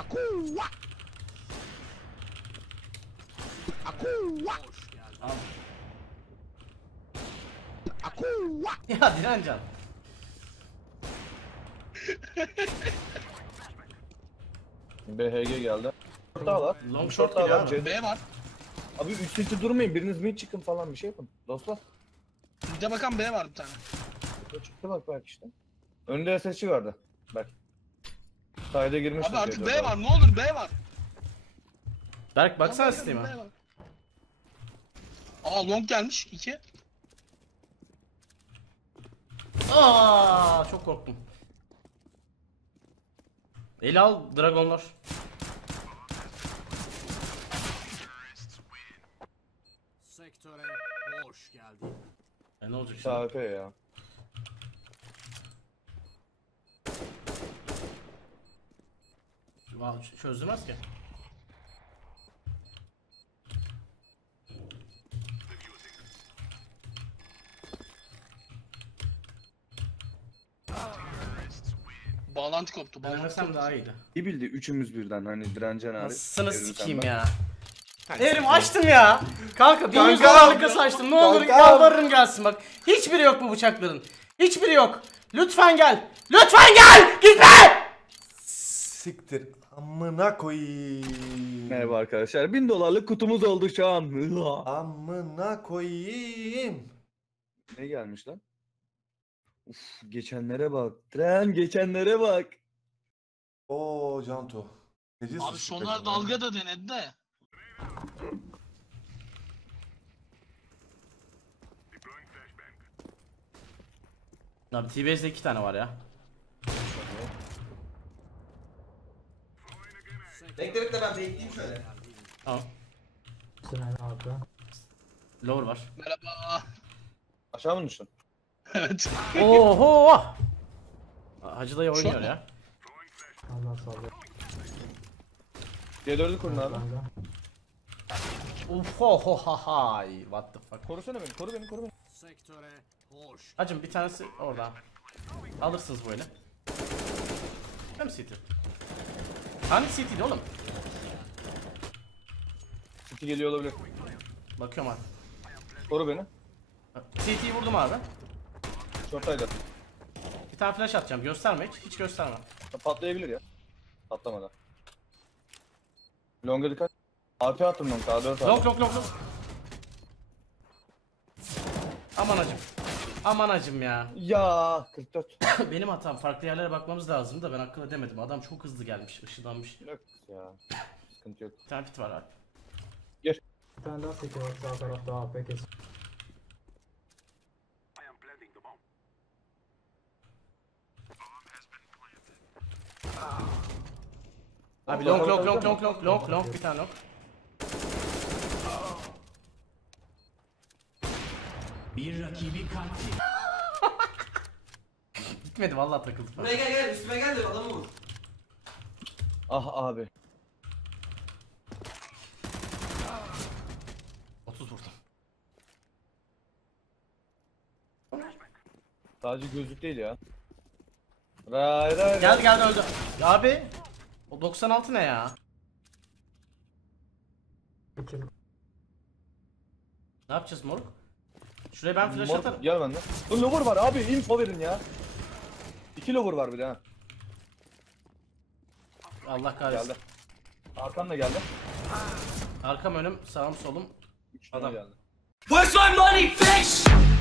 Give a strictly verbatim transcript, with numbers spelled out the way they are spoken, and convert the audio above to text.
Akuva. Akuva. Al. Akuva. Ya Direncan. B H G geldi. Short daha var. Long Short short daha geliyor var. abi. C D. B var. Abi üç seti durmayın. Biriniz mid çıkın falan bir şey yapın. Dostlar. Bir de bakan B var bir tane. Çıktı bak belki işte. Önünde S S vardı. Bak. Sayda girmiş. Abi artık B var, ne olur B var. Berk baksana Vallahi sisteme. B var. Aa long gelmiş iki. Aa, çok korktum. Eli al dragonlar. Sektöre hoş geldin. E ne olacak K şimdi? P ya. Vallahi ç- çözülmez ki. Bağlantı koptu. Ben Bağlantı ölmesem koptu. daha iyiydi. İyi bildi üçümüz birden hani direncen abi. Nasılsını Evrim sikeyim sen ya. Evrim açtım ya. Kanka bin yüz Kanka. dolarlık kasa açtım. Ne olur Kanka. yalvarırım gelsin bak. Hiçbiri yok bu bıçakların. Hiçbiri yok. Lütfen gel. Lütfen gel. Gitme. Siktir. Amına koyayım. Merhaba arkadaşlar. bin dolarlık kutumuz oldu şu an. Amına koyayım. Ne gelmiş lan? Uf, geçenlere bak. Tren geçenlere bak. Oo Canto. Gece Abi sıçtık Soner be. dalga da denedi de. Abi T-Base'de iki tane var ya. Bekle bekle ben bekleyeyim şöyle. Tamam. Tünel abi. Lower var. Merhaba. Aşağı mı düştün? Evet. Oho! Hacı dayı oynuyor Short mu? ya. Allah sağlık. C dördü kurun abi. Bende. Uf ho ho ha hay. What the fuck. Korusana beni, koru beni, koru beni. Sektöre hoş. Hacım bir tanesi orada. Alırsınız böyle. Hem City. Hani City'di oğlum? City geliyor olabilir. Bakıyorum abi. Koru beni. City'yi vurdum abi. Short'taydı. Bir tane flash atacağım. Gösterme hiç. Hiç gösterme. Patlayabilir ya. Patlamadan. Long'a dikkat. A P attım long. A dört Long attım. long long long. Aman hacım. Aman hacım ya. Ya kırk dört. Benim hatam. Farklı yerlere bakmamız lazım da ben hakkında demedim. Adam çok hızlı gelmiş. Işıdanmış. Yok ya. Sıkıntı yok. Bir tane pit var abi. Bir tane daha seti var sağ tarafta A P kesin. Abi long long long long long long long bir tane long. Bir rakibi katli. Gitmedi vallahi takıldı falan. Buraya gel gel üstüme gel de adamı vur. Ah abi. otuz vurdum. Sadece gözlük değil ya. Ray ray. Geldi geldi öldü. Ya abi. O doksan altı ne ya? İki. Ne yapacağız moruk? Şuraya ben flash Mor- atarım. Gel benden. Bu lover var abi. Info verin ya. İki lover var bir de ha. Allah kahretsin. Geldi. Arkan da geldi. Arkam önüm, sağım solum. Üç tane Adam. geldi. Where's my money, fish?